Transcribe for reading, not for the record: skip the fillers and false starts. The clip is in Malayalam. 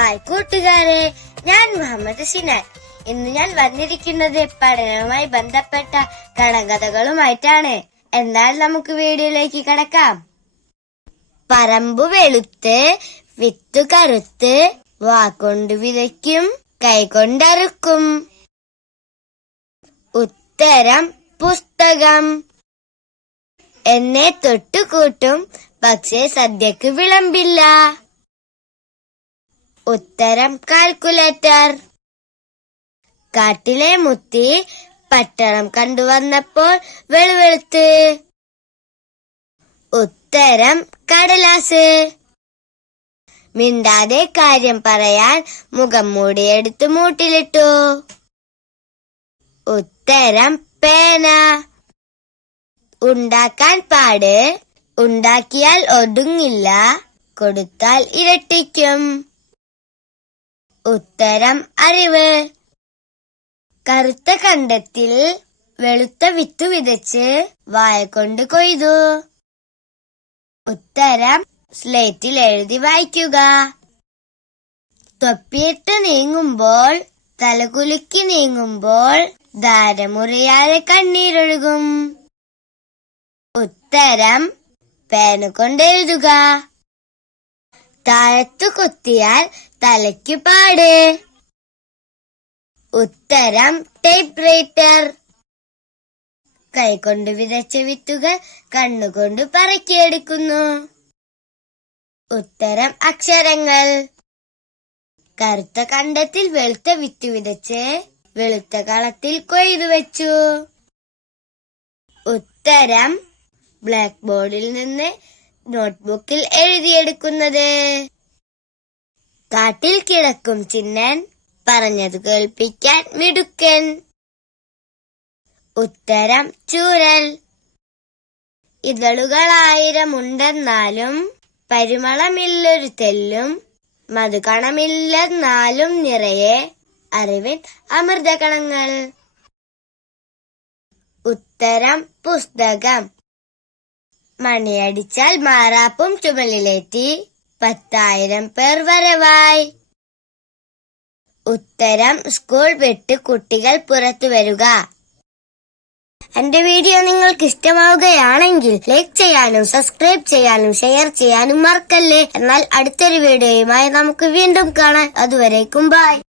ഹായ് കൂട്ടുകാരെ, ഞാൻ മുഹമ്മദ് സിനാൻ. ഇന്ന് ഞാൻ വന്നിരിക്കുന്നത് പഠനവുമായി ബന്ധപ്പെട്ട കടങ്കഥകളുമായിട്ടാണ്. എന്നാൽ നമുക്ക് വീഡിയോയിലേക്ക് കടക്കാം. പറമ്പു വെളുത്ത് വിത്തു കറുത്ത് വാക്കൊണ്ട് വിതയ്ക്കും കൈകൊണ്ടറുക്കും. ഉത്തരം പുസ്തകം. എന്നെ തൊട്ടുകൂട്ടും പക്ഷേ സദ്യക്ക് വിളമ്പില്ല. ഉത്തരം കാൽക്കുലേറ്റർ. കാട്ടിലെ മുത്തി പട്ടണം കണ്ടുവന്നപ്പോൾ വെളുവെളുത്ത്. ഉത്തരം കടലാസ്. മിണ്ടാതെ കാര്യം പറയാൻ മുഖം മൂടിയെടുത്ത് മൂട്ടിലിട്ടു. ഉത്തരം പേന. ഉണ്ടാക്കാൻ പാട്, ഉണ്ടാക്കിയാൽ ഒടുങ്ങില്ല, കൊടുത്താൽ ഇരട്ടിക്കും. ഉത്തരം അറിവ്. കറുത്ത കണ്ടത്തിൽ വെളുത്ത വിത്തു വിതച്ച് വായ കൊണ്ട് കൊയ്തു. ഉത്തരം സ്ലേറ്റിൽ എഴുതി വായിക്കുക. തൊപ്പിയിട്ട് നീങ്ങുമ്പോൾ തലകുലുക്കി നീങ്ങുമ്പോൾ ധാരമുറിയാതെ കണ്ണീരൊഴുകും. ഉത്തരം പേന കൊണ്ട് എഴുതുക. താഴത്തു കുത്തിയാൽ തലയ്ക്ക് പാട്. ഉത്തരം ടൈപ്പ് റൈറ്റർ. കൈകൊണ്ട് വിതച്ച വിത്തുകൾ കണ്ണുകൊണ്ട് പറക്കിയെടുക്കുന്നു. ഉത്തരം അക്ഷരങ്ങൾ. കറുത്ത കണ്ടത്തിൽ വെളുത്ത വിത്ത് വിതച്ച് വെളുത്ത കളത്തിൽ കൊയ്തു വെച്ചു. ഉത്തരം ബ്ലാക്ക് ബോർഡിൽ നിന്ന് നോട്ട്ബുക്കിൽ എഴുതിയെടുക്കുന്നത്. കാട്ടിൽ കിടക്കും ചിന്നൻ പറഞ്ഞത് കേൾപ്പിക്കാൻ മിടുക്കൻ. ഉത്തരം ചൂരൽ. ഇതളുകളായിരമുണ്ടെന്നാലും പരിമളമില്ലൊരു തെല്ലും മധുകണമില്ലെന്നാലും നിറയെ അറിവിൻ അമൃതകണങ്ങൾ. ഉത്തരം പുസ്തകം. മണിയടിച്ചാൽ മാറാപ്പും ചുമലിലേറ്റി 10,000 പേർ വരവായി. ഉത്തരം സ്കൂൾ വിട്ട് കുട്ടികൾ പുറത്തു വരിക. എന്റെ വീഡിയോ നിങ്ങൾക്ക് ഇഷ്ടമാവുകയാണെങ്കിൽ ലൈക്ക് ചെയ്യാനും സബ്സ്ക്രൈബ് ചെയ്യാനും ഷെയർ ചെയ്യാനും മറക്കല്ലേ. എന്നാൽ അടുത്തൊരു വീഡിയോയുമായി നമുക്ക് വീണ്ടും കാണാം. അതുവരേക്കും ബൈ.